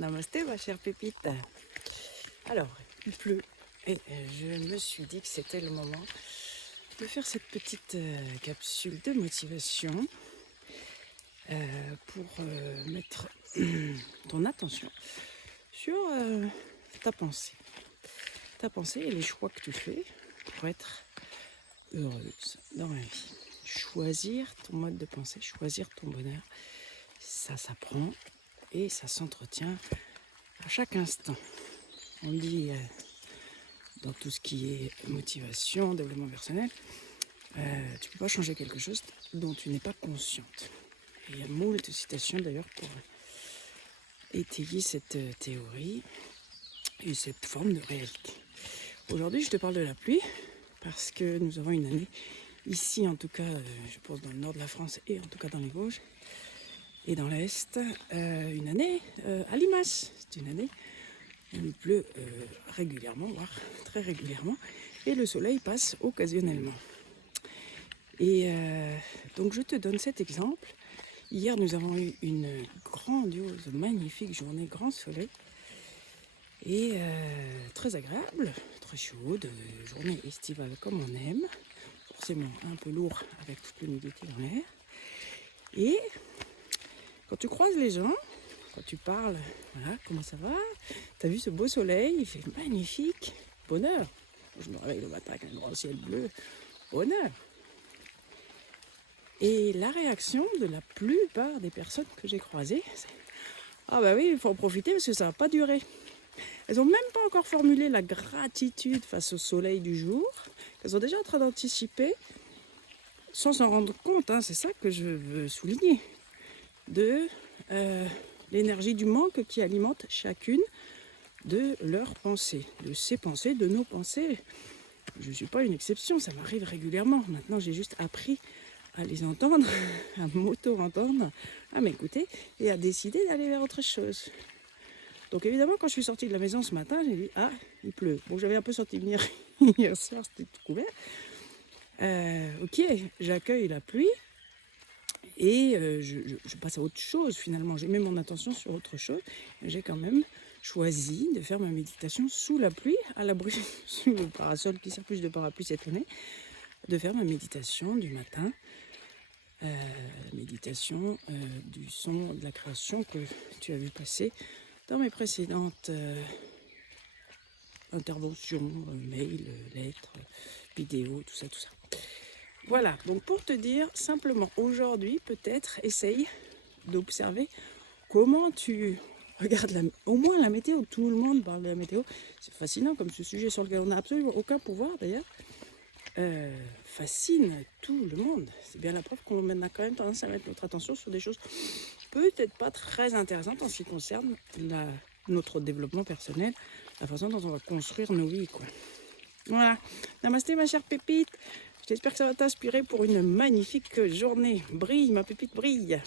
Namasté ma chère pépite. Alors, il pleut et je me suis dit que c'était le moment de faire cette petite capsule de motivation pour mettre ton attention sur ta pensée. Ta pensée et les choix que tu fais pour être heureuse dans la vie. Choisir ton mode de pensée, choisir ton bonheur, ça s'apprend et ça s'entretient à chaque instant. On dit dans tout ce qui est motivation, développement personnel, tu ne peux pas changer quelque chose dont tu n'es pas consciente. Et il y a moult citations d'ailleurs pour étayer cette théorie et cette forme de réalité. Aujourd'hui, je te parle de la pluie parce que nous avons une année, ici en tout cas, je pense dans le nord de la France et en tout cas dans les Vosges et dans l'Est, une année à limaces. C'est une année où il pleut régulièrement, voire très régulièrement, et le soleil passe occasionnellement. Et donc je te donne cet exemple. Hier, nous avons eu une grandiose, magnifique journée, grand soleil, et très agréable, très chaude, journée estivale comme on aime, forcément un peu lourd avec toute l'humidité dans l'air. Et quand tu croises les gens, quand tu parles, voilà, comment ça va? T'as vu ce beau soleil, il fait magnifique, bonheur. Je me réveille le matin avec un grand ciel bleu, bonheur. Et la réaction de la plupart des personnes que j'ai croisées, c'est « Ah bah oui, il faut en profiter parce que ça va pas durer ». Elles n'ont même pas encore formulé la gratitude face au soleil du jour, qu'elles sont déjà en train d'anticiper, sans s'en rendre compte, hein, c'est ça que je veux souligner, de l'énergie du manque qui alimente chacune de leurs pensées, de ses pensées, de nos pensées. Je ne suis pas une exception, ça m'arrive régulièrement. Maintenant, j'ai juste appris à les entendre, à m'auto-entendre, à m'écouter et à décider d'aller vers autre chose. Donc évidemment, quand je suis sortie de la maison ce matin, j'ai dit « Ah, il pleut ». Bon, j'avais un peu senti venir hier soir, c'était tout couvert. Ok, j'accueille la pluie et je passe à autre chose finalement. J'ai mis mon attention sur autre chose. J'ai quand même choisi de faire ma méditation sous la pluie, à l'abri, sous le parasol qui sert plus de parapluie cette année, de faire ma méditation du matin. La méditation du son de la création que tu as vu passer dans mes précédentes interventions, mails, lettres, vidéos, tout ça. Voilà, donc pour te dire simplement aujourd'hui, peut-être essaye d'observer comment tu regardes au moins la météo. Tout le monde parle de la météo. C'est fascinant comme ce sujet sur lequel on n'a absolument aucun pouvoir d'ailleurs. Fascine tout le monde. C'est bien la preuve qu'on a quand même tendance à mettre notre attention sur des choses peut-être pas très intéressantes en ce qui concerne notre développement personnel, la façon dont on va construire nos vies, quoi. Voilà. Namasté ma chère pépite. J'espère que ça va t'inspirer pour une magnifique journée. Brille ma pépite, brille.